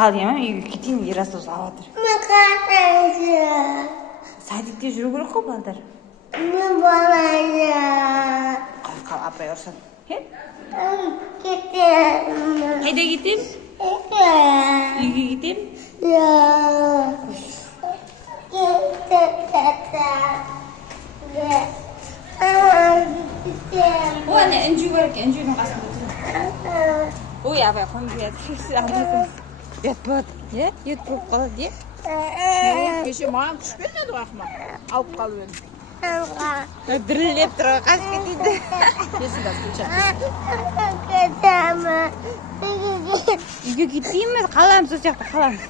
қал деймін, үйге кетейін, Ерасыл жылап жатыр. Садикте жүру керек қой балдар. Қал, апай ұрсады. Қайда кетем? Үйге кетем? Ой, не, үнжу бар екен, үнжудің қасында тұр. Ой, апай қойып жатыр. Ет болады, ет болып қалады, е? Кеше маған күш бермеді ғой ақымақ. Алып қалып едім. Дірілдеп тұр, қашып кетейді. Кесі да включат. Үйге кетпейміз, қаламыз, сол сияқты қаламыз.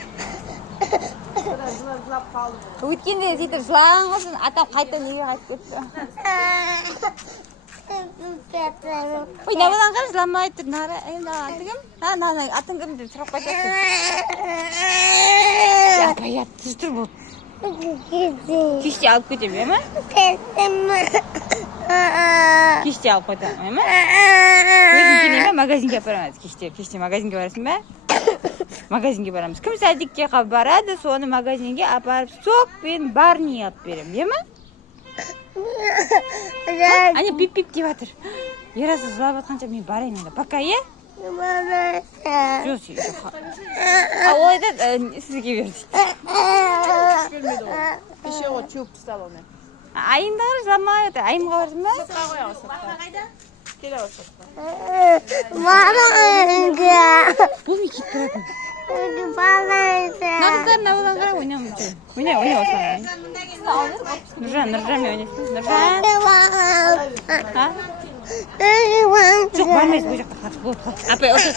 Жылап қалды. Өткенде сөйтіп жылаған қылсын, атам қайтадан үйге қайтып кетті. Ой, набадан қар жыламай тұр, нара, енді аты кім? Атын кім деп сұрап қайтасың. Апай, ятсыз тұр бұл. Кеште алып кетем, ема? Кеште алып қайтам, ема? Өзің келем бе, магазинге апарамыз кеште магазинге барасың ба? Магазинге барамыз. Кім садикке барады, соны магазинге апарып сок пен барни алып берем, ема? Ане пип-пип деп жатыр. Ерасыл жылап жатқанша мен барайын онда. Пока, е? Жоқ. Олай да сізге берді. Бермеді ғой. Кеше ғой теуіп тастады оны. Айымдағы жыламай отыр. Айымға бардың ба? Сотқа қояғы сотқа. Келе ғой сотқа. Бұл не кетіп тұратын? Нағыздар набадан қарай ойнамыз. Ойна осылай. Нұржан, мен ойнайсың. Нұржан. Жоқ, бармайыз, бұл жақта қатып болып қалды. Апай, ұрсат.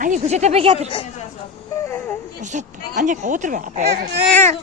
Ане, Гүлжат апай кетір. Ұрсат, ане, отыр ба? Апай, ұрсат.